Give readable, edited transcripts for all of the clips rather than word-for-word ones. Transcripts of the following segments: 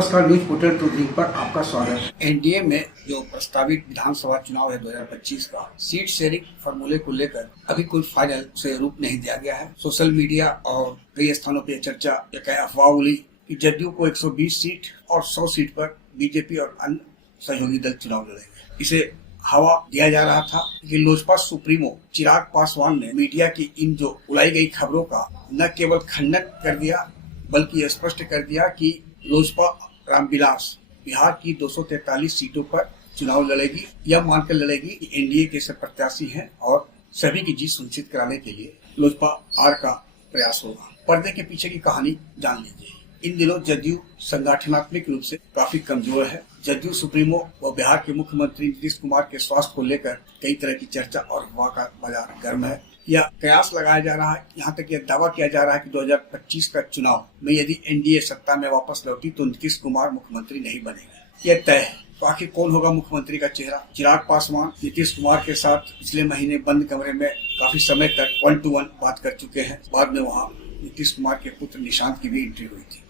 नमस्कार, news portal to dream पर आपका स्वागत है। एनडीए में जो प्रस्तावित विधानसभा चुनाव है 2025 का सीट शेयरिंग फॉर्मूले को लेकर अभी कोई फाइनल से रूप नहीं दिया गया है। सोशल मीडिया और कई स्थानों पर चर्चा अफवाह उड़ी कि जदयू को 120 सीट और 100 सीट पर बीजेपी और अन्य सहयोगी दल चुनाव लड़ेंगे। इसे हवा दिया जा रहा था कि लोजपा सुप्रीमो चिराग पासवान ने मीडिया की इन जो उड़ाई गई खबरों का न केवल खंडन कर दिया बल्कि स्पष्ट कर दिया कि लोजपा रामविलास बिहार की 243 सीटों पर चुनाव लड़ेगी। यह मानकर लड़ेगी कि एनडीए के सब प्रत्याशी हैं और सभी की जीत सुनिश्चित कराने के लिए लोजपा आर का प्रयास होगा। पर्दे के पीछे की कहानी जान लीजिए। इन दिनों जदयू संगठनात्मक रूप से काफी कमजोर है। जदयू सुप्रीमो व बिहार के मुख्यमंत्री नीतीश कुमार के स्वास्थ्य को लेकर कई तरह की चर्चा और अफवाह का बाजार गर्म है। यह कयास लगाया जा रहा है, यहाँ तक यह दावा किया जा रहा है कि 2025 का चुनाव में यदि एनडीए सत्ता में वापस लौटी तो नीतीश कुमार मुख्यमंत्री नहीं बनेंगे। यह तय है। तो आखिर कौन होगा मुख्यमंत्री का चेहरा? चिराग पासवान नीतीश कुमार के साथ पिछले महीने बंद कमरे में काफी समय तक 1 to 1 बात कर चुके हैं। बाद में वहाँ नीतीश कुमार के पुत्र निशांत की भी एंट्री हुई थी।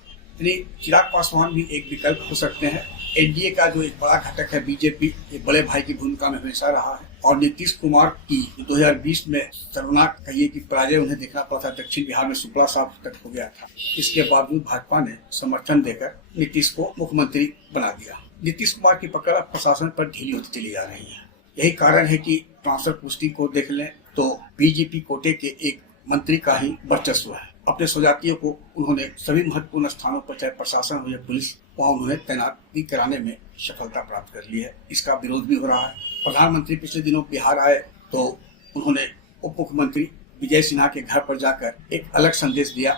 चिराग पासवान भी एक विकल्प हो सकते हैं। एनडीए का जो एक बड़ा घटक है बीजेपी, ये बड़े भाई की भूमिका में हमेशा रहा है और नीतीश कुमार की 2020 में शर्मनाक कहिए कि पराजय उन्हें देखना पड़ा था। दक्षिण बिहार में सुपला साफ तक हो गया था। इसके बावजूद भाजपा ने समर्थन देकर नीतीश को मुख्यमंत्री बना दिया। नीतीश कुमार की पकड़ अब प्रशासन पर ढीली होती चली जा रही है। यही कारण है कि ट्रांसफर पोस्टिंग को देख लें तो बीजेपी कोटे के एक मंत्री का ही वर्चस्व है। अपने स्वजातियों को उन्होंने सभी महत्वपूर्ण स्थानों पर, चाहे प्रशासन हो या पुलिस, वहाँ उन्होंने तैनाती कराने में सफलता प्राप्त कर ली है। इसका विरोध भी हो रहा है। प्रधानमंत्री पिछले दिनों बिहार आए तो उन्होंने उप मुख्यमंत्री विजय सिन्हा के घर पर जाकर एक अलग संदेश दिया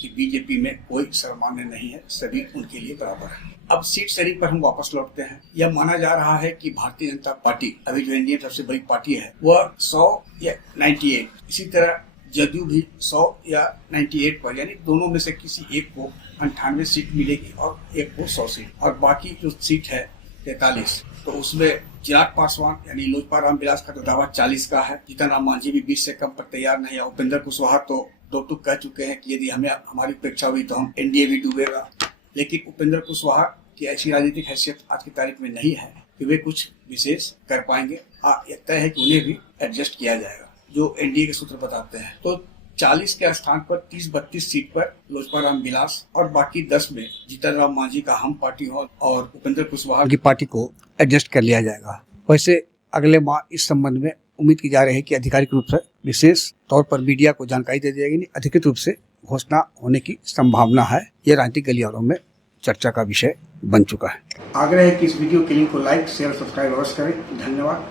कि बीजेपी में कोई सर्वमान्य नहीं है, सभी उनके लिए बराबर है। अब सीट शेयरिंग पर हम वापस लौटते हैं। यह माना जा रहा है कि भारतीय जनता पार्टी अभी जो एनडीए सबसे बड़ी पार्टी है वह 100 या 98, इसी तरह जदयू भी 100 या 98 पर, यानी दोनों में से किसी एक को 98 सीट मिलेगी और एक को 100 सीट, और बाकी जो सीट है 43, तो उसमें चिराग पासवान यानी लोजपा रामविलास का तो दावा 40 का है। जीतन राम मांझी भी 20 से कम पर तैयार नहीं है। उपेंद्र कुशवाहा तो दो टूक कह चुके हैं कि यदि हमें हमारी उपेक्षा हुई तो हम एनडीए भी डूबेगा। लेकिन उपेंद्र कुशवाहा की ऐसी राजनीतिक हैसियत आज की तारीख में नहीं है कि वे कुछ विशेष कर पाएंगे। हाँ, यह तय है कि उन्हें भी एडजस्ट किया जाएगा, जो एनडीए के सूत्र बताते हैं। तो 40 के स्थान पर 30-32 सीट पर लोजपा रामविलास और बाकी 10 में जीतन राम मांझी का हम पार्टी हो और उपेंद्र कुशवाहा की पार्टी को एडजस्ट कर लिया जाएगा। वैसे अगले माह इस संबंध में उम्मीद की जा रही है कि आधिकारिक रूप से विशेष तौर पर मीडिया को जानकारी दे दी जाएगी। अधिकृत रूप से घोषणा होने की संभावना है। यह राजनीतिक गलियारों में चर्चा का विषय बन चुका है। आग्रह है कि इस वीडियो के लिंक को लाइक, शेयर, सब्सक्राइब अवश्य करें। धन्यवाद।